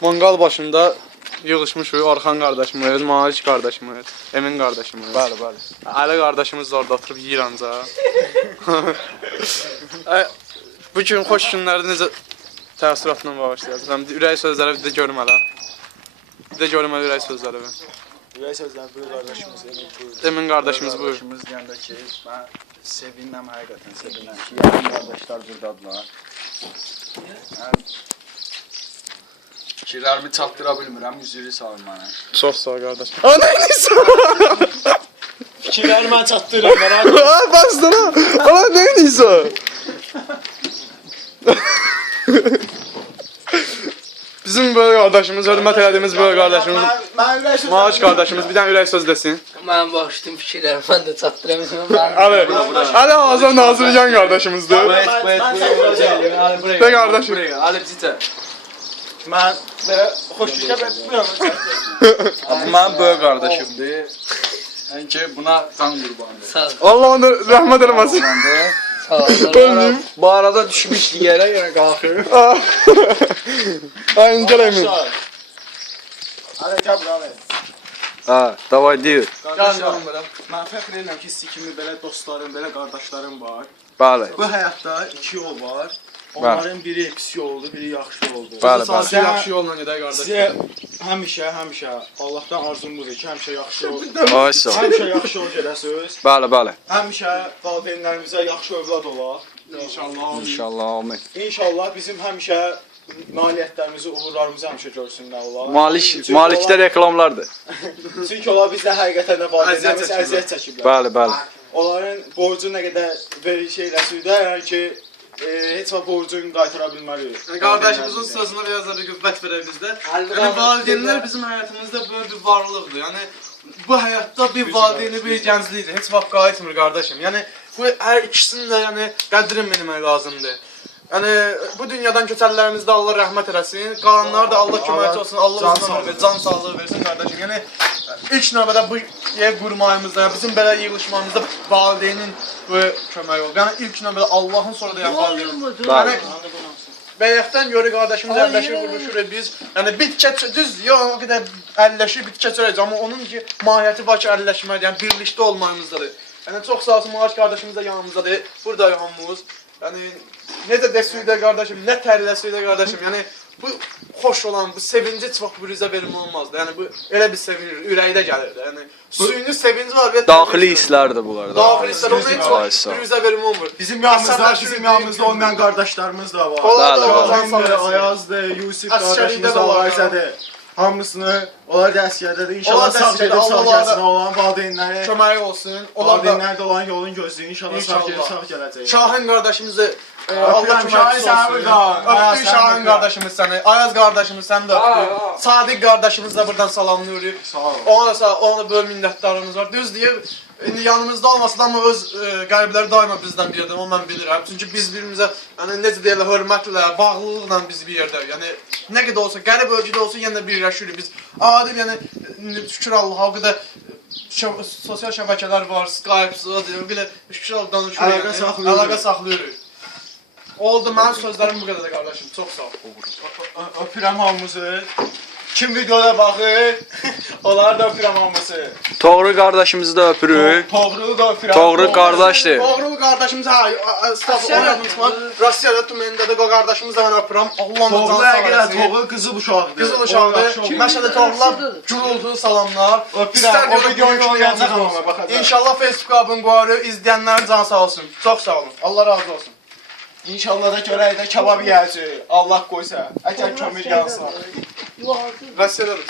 Mangal başında yığılmışıq Orxan qardaşımız, Malik qardaşımız, Emin qardaşımız. Bəli, bəli. Ailə qardaşımız da orada oturub yeyir ancaq. Bu gün xoş günlərdə necə təəssüratla başlayacağıq? Ürək sözləri bir də görüm hələ. Bir də görüm hələ ürək sözləri. Ürək sözləri buyur qardaşımız, Emin qardaşımız buyur. Qardaşımız deyəndə ki, mən sevinəm, həqiqətən sevinəm ki, yaxın qardaşlar buradadılar. Fikirlərimi çatdıra bilmirəm, üzrü salın mənə. Çox sağ ol qardaşım. Ana neysə. Fikirlərimi mən çatdıram mənə. Bastına. Ana neysə. Bizim böyle qardaşımız, hörmət elədiyimiz böyle qardaşımız, Malik qardaşımız bir dənə ürək söz desin. Mən bağışladım fikirlərimi, mən də çatdıramışam. Ali Hazır Nazıryan qardaşımızdır. De qardaşım. Ali bizə. Mən belə xoş işə buyuram. Bu mənim böyük qardaşımdır. Yəni ki, buna can qurbandır. Sağ ol. Allah onu rəhmət eləməsin. Sağ ol. Ölməyim. Bu arada düşmüş yerə yenə qalxır. Ayın gəl Emin. Ali gəl bura. Ha, davay deyir. Qardaşlar, mən fəxr edirəm ki, siz kimi belə dostlarım, belə qardaşlarım var. Bəli. Bu həyatda iki yol var. Onların biri pis yoldur, biri yaxşı yoldur. Bəli, Sağ yaxşı yolla gedək Sizə qardaşım. həmişə Allahdan arzum budur ki, həmişə yaxşı yol, Aysa. həmişə yaxşı yol gedəsiniz. Bəli, bəli. Həmişə valideynlərimizə yaxşı övlad olaq. İnşallah. İnşallah, amin. İnşallah bizim həmişə nailiyyətlərimizi, uğurlarımızı həmişə görsünlər olar. Malikdə reklamlardır. Çünki onlar bizdə həqiqətən də valideynlərimiz əziyyət çəkiblər. Bəli, bəli. Onların borcu nə qədər şeyləşirdə, yəni ki, heç vaxt borcunu qaytara bilmərik. Qardaşımızın sözünə biraz da bir qüvvət verək bizdə. Yəni valideynlər bizim həyatımızda böyle bir varlıqdır. Yəni bu həyatda bir valideyni bir gənclikdir. Heç vaxt qayıtmır qardaşım. Yəni bu hər ikisinin də yəni qədrin bilmək lazımdır. Yəni bu dünyadan köçərlərimizdə Allah rəhmət eləsin. Qalanlara da Allah köməkçi olsun. Allah can sağlığı versin qardaşım. Yəni ilk növbədə bu ev qurmağımızda, bizim belə yığılışmamızda valideynin bu köməyi oldu. Yəni ilk növbədə Allahın sonra da yəni valideynin. Yəni bəyəxtdən görə qardaşımız əlləşir, vuruşuruq biz. Yəni bitkə düz yox o qədər əlləşir, bitkə çörək, amma onun ki mahiyyəti var ki əlləşmədir, yəni birlikdə olmağımızdadır. Yəni çox sağ olsun Malik qardaşımız da yanımızdadır. Burada hamımız. Yəni necə desək də qardaşım, nə tərləsək də qardaşım. Yəni bu xoş olan, bu sevinci heç vaxt bürüzə verilmə olmazdı. Yəni bu elə bir sevinir, ürəkdə gəlir də. Yəni suyunu sevinci var və Daxili hisslərdir bu qardaş. daxili hisslər onu heç vaxt bürüzə verilmə olmur. Bizim yanımızda olmayan qardaşlarımız da var. Onlar da Bəli, can sağ Kamil, olsun. Ayazdır, Yusuf Əsgərlikdə qardaşımız də da var. Ayzədir. Hamısını, onlar da əsgərdədir. İnşallah Onlar da sağ əsgərdə, gedir, sağ Allah gəlsin. Olan valideynləri, Köməyi olsun. Onlar da valideynlərdə olan yolun gözləyir. İnşallah sağ gedir, sağ gələcək. Şahin qardaşımız da Allah Şahin köməkçisi səni olsun. buradan. Öpdük Şahin qardaşımız səni. Ayaz qardaşımız səni də öpdük. Sadiq qardaşımız da buradan salamlıyoruz. Sağ ol. Ona da böyle minnətdarlığımız var. Düz deyib, indi yanımızda olmasa da amma öz qəlbləri daima bizdən bir yerdə, onu mən bilirəm. Çünki biz birimizə, yəni necə deyirlər, hörmətlə, bağlılıqla biz bir yerdə. Yəni nə qədər olsa, qərib ölkədə olsa yenə də birləşirik biz. Adil, yəni şükür Allaha, o qədər sosial şəbəkələr var, Skype, belə şükür Allah danışırıq. Əlaqə saxlayırıq. Oldu, mənim sözlərim bu qədər də qardaşım. Çox sağ ol. Öpürəm hamımızı. Kim videoda baxır, onlar da öpürəm hamımızı. Toğru qardaşımızı da öpürük. Toğrulu da öpürəm. Toğru qardaşdır. Oğrul qardaşımız, Rusiyada Tümendə də qardaşımız da mən öpürəm. Allah'ın Toğrulu canı sağ əgər olsun. toğrul qızıl uşaqdır. Qızıl uşaqdır. Məşədə toğrular, gürültü, salamlar. Öpürəm, o videonu oynayacaq hamama baxacaq. İnşallah Facebook abun qoyarıq, izləyənlərin canı sağ olsun. Çox sağ olun. Allah razı olsun. İnşallah da görək də kebab yiyəcək. Allah qoysa. Əgər kömür yansa. Vəssələdir.